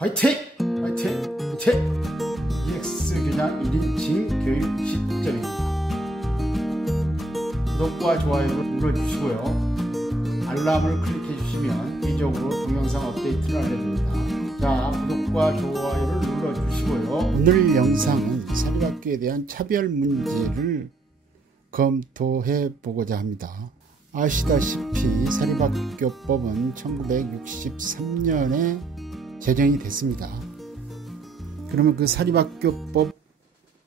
화이팅! 화이팅! 화이팅! EX교장 1인칭 교육 시점입니다. 구독과 좋아요를 눌러주시고요. 알람을 클릭해 주시면 기적으로 동영상 업데이트를 알려드립니다. 자, 구독과 좋아요를 눌러주시고요. 오늘 영상은 사립학교에 대한 차별 문제를 검토해 보고자 합니다. 아시다시피 사립학교법은 1963년에 제정이 됐습니다. 그러면 그 사립학교법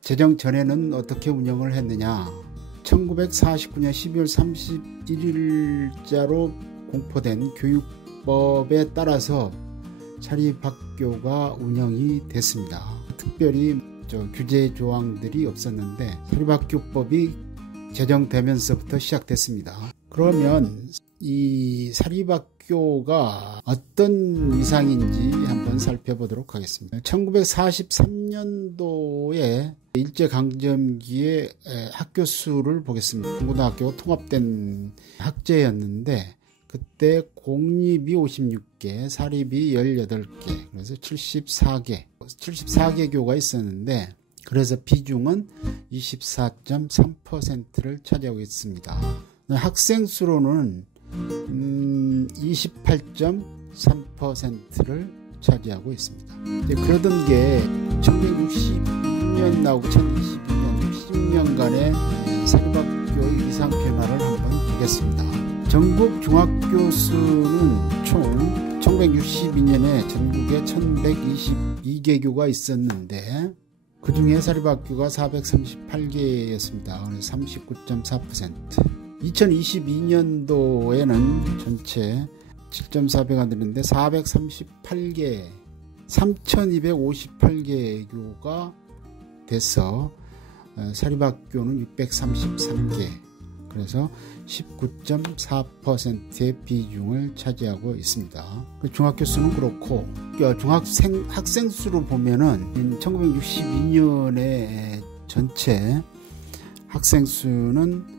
제정 전에는 어떻게 운영을 했느냐? 1949년 12월 31일자로 공포된 교육법에 따라서 사립학교가 운영이 됐습니다. 특별히 규제 조항들이 없었는데 사립학교법이 제정되면서부터 시작됐습니다. 그러면 이 사립학교가 어떤 위상인지 한번 살펴보도록 하겠습니다. 1943년도에 일제강점기의 학교 수를 보겠습니다. 중고등학교가 통합된 학제였는데 그때 공립이 56개, 사립이 18개, 그래서 74개 교가 있었는데 그래서 비중은 24.3%를 차지하고 있습니다. 학생 수로는 28.3%를 차지하고 있습니다. 그러던 게 1962년 나오고 2022년 10년간의 사립학교의 위상 변화를 한번 보겠습니다. 전국 중학교 수는 총 1962년에 전국에 1122개 교가 있었는데 그 중에 사립학교가 438개였습니다. 그래서 39.4%. 2022년도에는 전체 7.4배가 되는데 438개, 3258개 교가 돼서 사립학교는 633개, 그래서 19.4%의 비중을 차지하고 있습니다. 중학교 수는 그렇고 학생 수로 보면은 1962년에 전체 학생 수는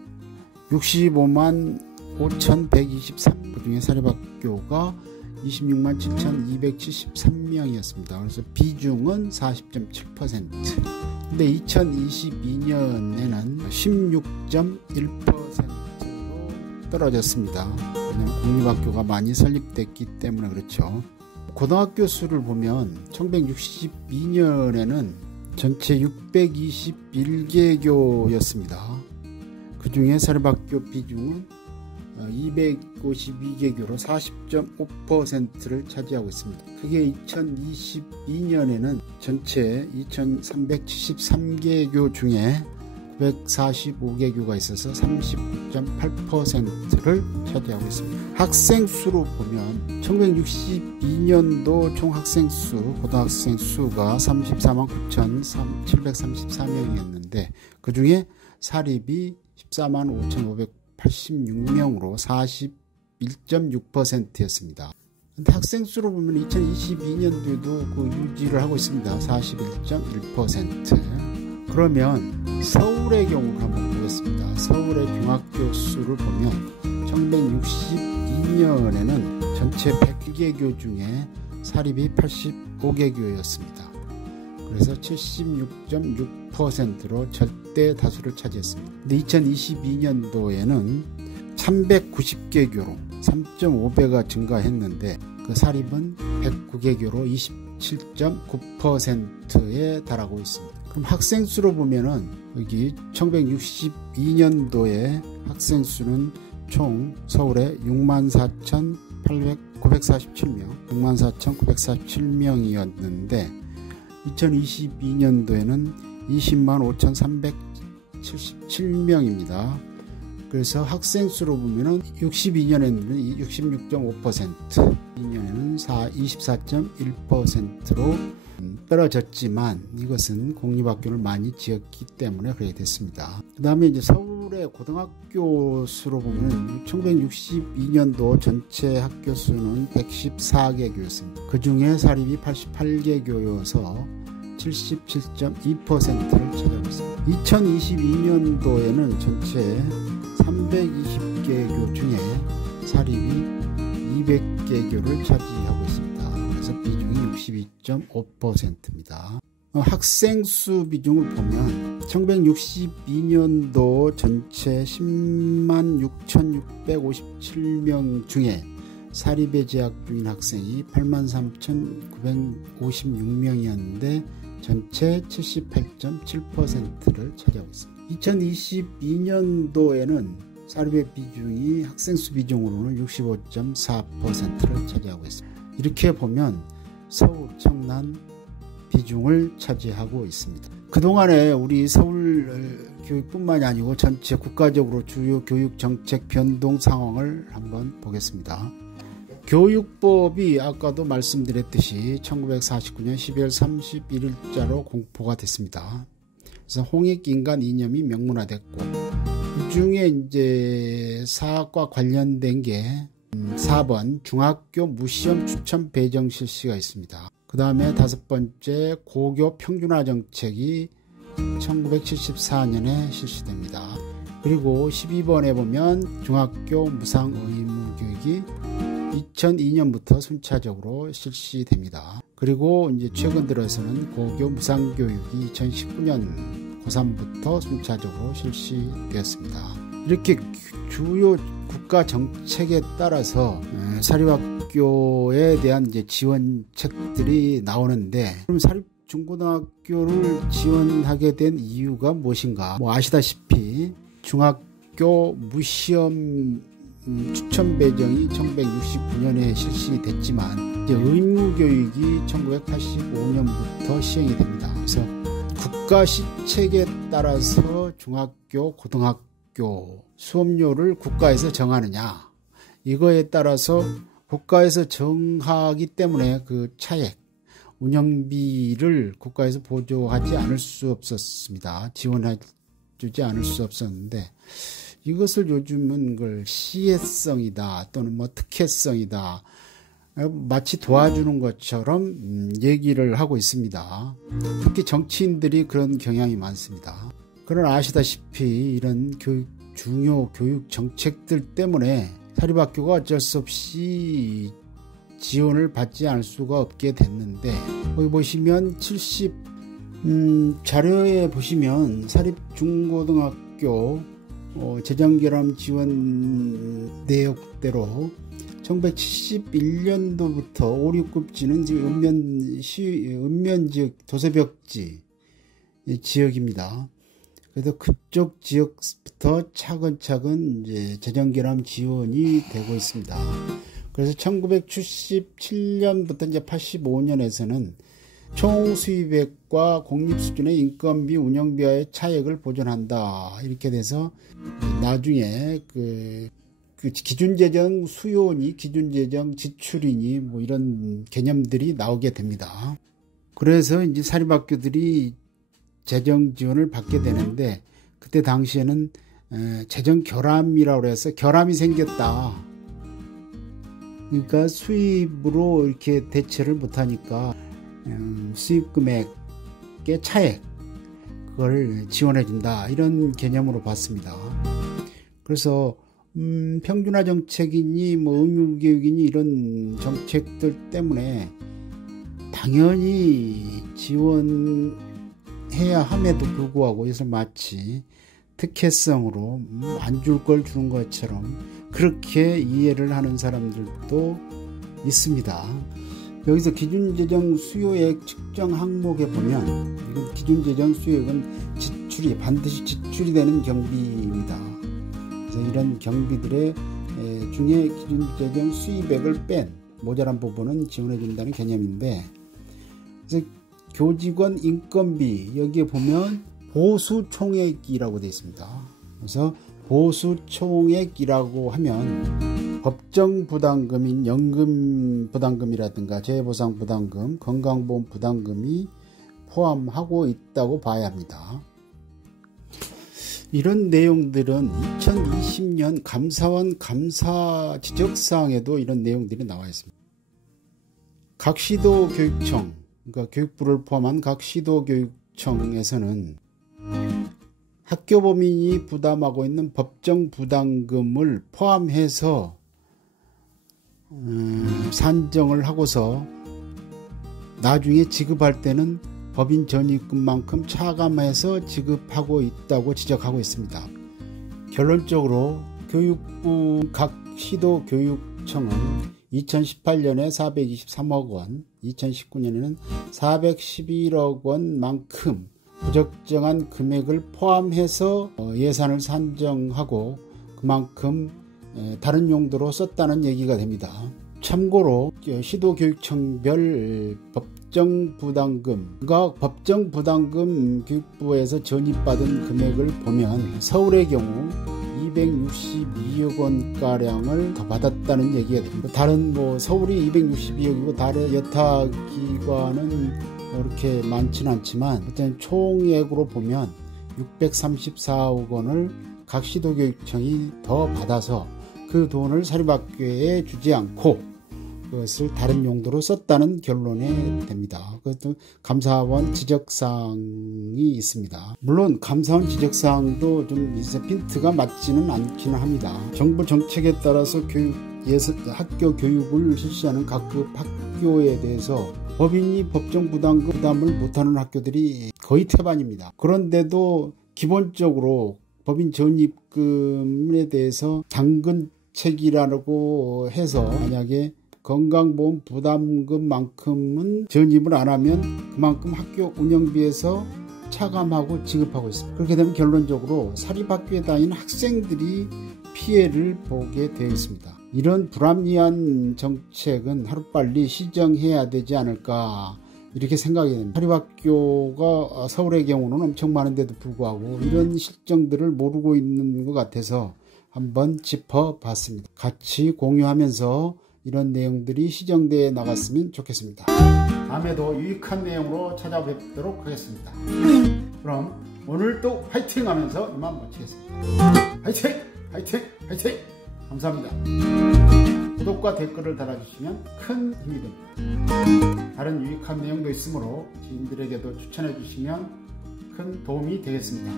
65만 5,123, 그 중에 사립학교가 26만 7,273명이었습니다. 그래서 비중은 40.7%. 근데 2022년에는 16.1%로 떨어졌습니다. 왜냐하면 공립학교가 많이 설립됐기 때문에 그렇죠. 고등학교 수를 보면 1962년에는 전체 621개 교였습니다. 그 중에 사립학교 비중은 252개 교로 40.5%를 차지하고 있습니다. 그게 2022년에는 전체 2373개 교 중에 945개 교가 있어서 39.8%를 차지하고 있습니다. 학생 수로 보면 1962년도 총 학생 수, 고등학생 수가 34만 9,734명이었는데 그 중에 사립이 14만 5,586명으로 41.6%였습니다. 근데 학생 수로 보면 2022년도에도 그 유지를 하고 있습니다. 41.1%. 그러면 서울의 경우를 한번 보겠습니다. 서울의 중학교 수를 보면 1962년에는 전체 100개 교 중에 사립이 85개 교였습니다. 그래서 76.6%로 절대 다수를 차지했습니다. 근데 2022년도에는 1190개 교로 3.5배가 증가했는데 그 사립은 109개 교로 27.9%에 달하고 있습니다. 그럼 학생 수로 보면은 여기 1962년도에 학생 수는 총 서울에 64,947명, 2022년도에는 20만 5,377명입니다. 그래서 학생 수로 보면은 62년에는 66.5%, 2년에는 24.1%로 떨어졌지만 이것은 공립학교를 많이 지었기 때문에 그렇게 됐습니다. 그 다음에 이제 서울의 고등학교 수로 보면 1962년도 전체 학교 수는 114개 교였습니다. 그 중에 사립이 88개 교여서 77.2%를 차지하고 있습니다. 2022년도에는 전체 320개 교 중에 사립이 200개 교를 차지하고 있습니다. 그래서 비중이 62.5%입니다. 학생 수 비중을 보면 1962년도 전체 10만 6,657명 중에 사립에 재학 중인 학생이 83,956명이었는데 전체 78.7%를 차지하고 있습니다. 2022년도에는 사립의 비중이 학생 수 비중으로는 65.4%를 차지하고 있습니다. 이렇게 보면 서울, 청란 비중을 차지하고 있습니다. 그동안에 우리 서울 교육뿐만이 아니고 전체 국가적으로 주요 교육 정책 변동 상황을 한번 보겠습니다. 교육법이 아까도 말씀드렸듯이 1949년 12월 31일자로 공포가 됐습니다. 그래서 홍익인간 이념이 명문화됐고, 이 중에 이제 사학과 관련된 게 4번 중학교 무시험 추천 배정 실시가 있습니다. 그 다음에 5번째 고교 평준화 정책이 1974년에 실시됩니다. 그리고 12번에 보면 중학교 무상 의무 교육이 2002년부터 순차적으로 실시됩니다. 그리고 이제 최근 들어서는 고교 무상 교육이 2019년 고3부터 순차적으로 실시되었습니다. 이렇게 주요 국가 정책에 따라서 사립학교에 대한 이제 지원책들이 나오는데, 그럼 사립 중고등학교를 지원하게 된 이유가 무엇인가? 아시다시피 중학교 무시험 추천 배정이 1969년에 실시됐지만 이제 의무교육이 1985년부터 시행이 됩니다. 그래서 국가 시책에 따라서 중학교, 고등학교 수업료를 국가에서 정하느냐, 이거에 따라서 국가에서 정하기 때문에 그 차액, 운영비를 국가에서 보조하지 않을 수 없었습니다. 지원해주지 않을 수 없었는데, 이것을 요즘은 그걸 시혜성이다 또는 특혜성이다, 마치 도와주는 것처럼 얘기를 하고 있습니다. 특히 정치인들이 그런 경향이 많습니다. 그러나 아시다시피 이런 중요 교육 정책들 때문에 사립학교가 어쩔 수 없이 지원을 받지 않을 수가 없게 됐는데, 거기 보시면 자료에 보시면 사립 중고등학교 재정결함 지원 내역대로 1971년도부터 5, 6급지는 지금 읍면지역 도서벽지 지역입니다. 그래서 그쪽 지역부터 차근차근 이제 재정결함 지원이 되고 있습니다. 그래서 1977년부터 이제 85년에서는 총 수입액과 공립 수준의 인건비 운영비와의 차액을 보존한다, 이렇게 돼서 나중에 그 기준재정 수요니 기준재정 지출이니 이런 개념들이 나오게 됩니다. 그래서 이제 사립학교들이 재정 지원을 받게 되는데, 그때 당시에는 재정 결함이라고 해서 결함이 생겼다. 그러니까 수입으로 이렇게 대체를 못하니까 수입 금액의 차액, 그걸 지원해준다, 이런 개념으로 봤습니다. 그래서 평준화 정책이니 의무교육이니 이런 정책들 때문에 당연히 지원해야 함에도 불구하고 이것을 마치 특혜성으로 안 줄 걸 주는 것처럼 그렇게 이해를 하는 사람들도 있습니다. 여기서 기준재정 수요액 측정 항목에 보면, 이건 기준재정 수요액은 반드시 지출이 되는 경비입니다. 그래서 이런 경비들의 중에 기준재정 수입액을 뺀 모자란 부분은 지원해준다는 개념인데, 그래서 교직원 인건비, 여기에 보면 보수총액이라고 되어 있습니다. 그래서 보수총액이라고 하면 법정 부담금인 연금 부담금이라든가 재보상 부담금, 건강보험 부담금이 포함하고 있다고 봐야 합니다. 이런 내용들은 2020년 감사원 감사 지적사항에도 이런 내용들이 나와 있습니다. 각 시도교육청, 그러니까 교육부를 포함한 각 시도교육청에서는 학교 범인이 부담하고 있는 법정 부담금을 포함해서 산정을 하고서 나중에 지급할 때는 법인 전입금만큼 차감해서 지급하고 있다고 지적하고 있습니다. 결론적으로 교육부 각 시도교육청은 2018년에 423억 원, 2019년에는 411억 원만큼 부적정한 금액을 포함해서 예산을 산정하고 그만큼 다른 용도로 썼다는 얘기가 됩니다. 참고로 시도교육청별 법정부담금과 법정부담금 교육부에서 전입받은 금액을 보면 서울의 경우 262억 원가량을 더 받았다는 얘기가 됩니다. 다른 서울이 262억이고 다른 여타 기관은 그렇게 많지는 않지만 어쨌든 총액으로 보면 634억 원을 각 시도교육청이 더 받아서 그 돈을 사립학교에 주지 않고 그것을 다른 용도로 썼다는 결론이 됩니다. 그것도 감사원 지적사항이 있습니다. 물론 감사원 지적사항도 좀 핀트가 맞지는 않기는 합니다. 정부 정책에 따라서 학교 교육을 실시하는 각급 학교에 대해서 법인이 법정 부담을 못하는 학교들이 거의 태반입니다. 그런데도 기본적으로 법인 전입금에 대해서 당근책이라고 해서 만약에 건강보험 부담금만큼은 전입을 안 하면 그만큼 학교 운영비에서 차감하고 지급하고 있습니다. 그렇게 되면 결론적으로 사립학교에 다니는 학생들이 피해를 보게 되어 있습니다. 이런 불합리한 정책은 하루빨리 시정해야 되지 않을까 이렇게 생각이 됩니다. 사립학교가 서울의 경우는 엄청 많은데도 불구하고 이런 실정들을 모르고 있는 것 같아서 한번 짚어봤습니다. 같이 공유하면서 이런 내용들이 시정되어 나갔으면 좋겠습니다. 다음에도 유익한 내용으로 찾아뵙도록 하겠습니다. 그럼 오늘도 화이팅 하면서 이만 마치겠습니다. 화이팅! 화이팅! 화이팅! 감사합니다. 구독과 댓글을 달아주시면 큰 힘이 됩니다. 다른 유익한 내용도 있으므로 지인들에게도 추천해 주시면 큰 도움이 되겠습니다.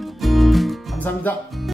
감사합니다.